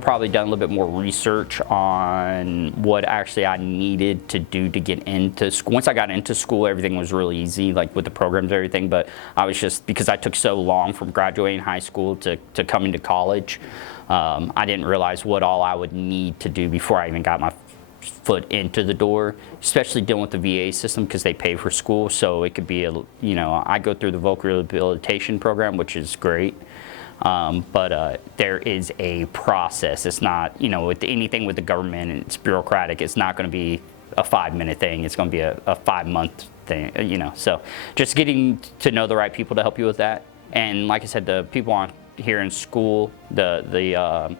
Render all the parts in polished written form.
have probably done a little bit more research on what actually I needed to do to get into school. Once I got into school, everything was really easy, like with the programs and everything, but I was just, because I took so long from graduating high school to coming to college, I didn't realize what all I would need to do before I even got my foot into the door, especially dealing with the VA system because they pay for school. So it could be I go through the voc rehabilitation program, which is great. But there is a process. It's not, with anything with the government, it's bureaucratic. It's not going to be a 5-minute thing. It's going to be a 5-month thing, So just getting to know the right people to help you with that. And like I said, the people on here in school, the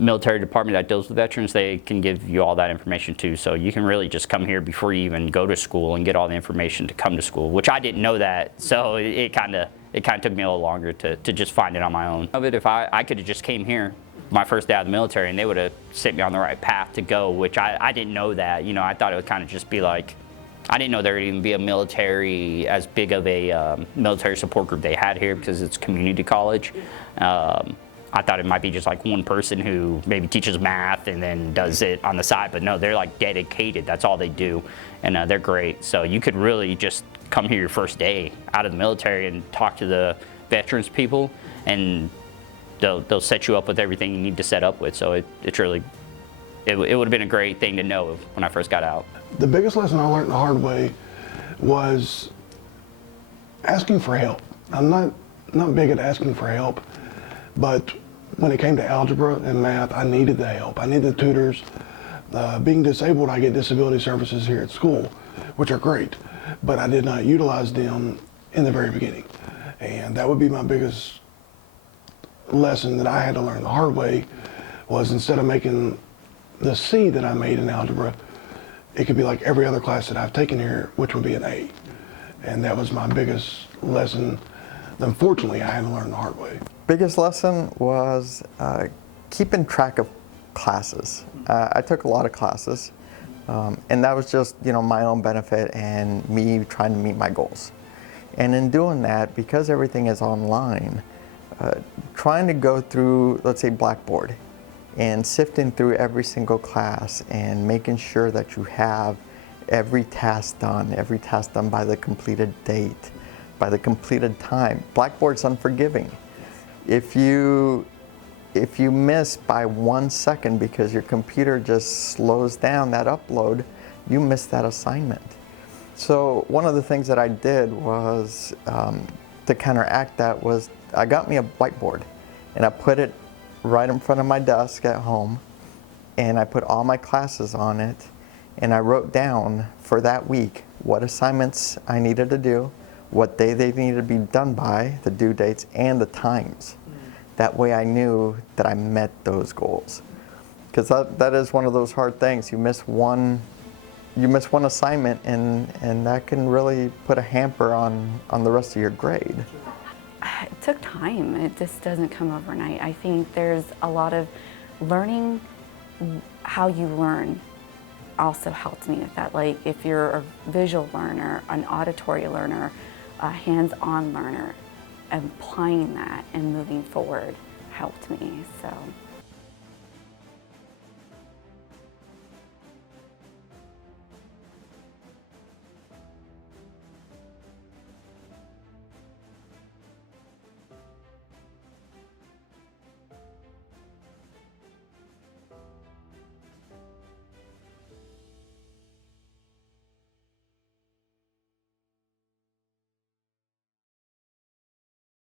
military department that deals with veterans, they can give you all that information too. So you can really just come here before you even go to school and get all the information to come to school, which I didn't know that. So it kind of took me a little longer to just find it on my own. If I could have just came here my first day out of the military and they would have set me on the right path to go, which I didn't know that. I thought it would kind of just be like, I didn't know there would even be a military, as big of a military support group they had here because it's community college. I thought it might be just like one person who maybe teaches math and then does it on the side, but no, they're like dedicated. That's all they do, and they're great. So you could really just come here your first day out of the military and talk to the veterans people, and they'll set you up with everything you need to set up with. So it would have been a great thing to know when I first got out. The biggest lesson I learned the hard way was asking for help. I'm not big at asking for help, but when it came to algebra and math, I needed the help. I needed tutors. Being disabled, I get disability services here at school, which are great, but I did not utilize them in the very beginning. And that would be my biggest lesson that I had to learn the hard way, was instead of making the C that I made in algebra, it could be like every other class that I've taken here, which would be an A. And that was my biggest lesson. Unfortunately, I had to learn the hard way. Biggest lesson was keeping track of classes. I took a lot of classes, and that was just my own benefit and me trying to meet my goals. And in doing that, because everything is online, trying to go through, let's say, Blackboard, and sifting through every single class and making sure that you have every task done by the completed date, by the completed time. Blackboard's unforgiving. If you miss by 1 second because your computer just slows down that upload, you miss that assignment. So one of the things that I did was, to counteract that, was I got me a whiteboard and I put it right in front of my desk at home, and I put all my classes on it, and I wrote down for that week what assignments I needed to do, what day they needed to be done by, the due dates, and the times. That way I knew that I met those goals. Because that is one of those hard things. You miss one assignment, and that can really put a hamper on the rest of your grade. It took time. It just doesn't come overnight. I think there's a lot of learning how you learn also helped me with that. Like if you're a visual learner, an auditory learner, a hands-on learner, applying that and moving forward helped me. So.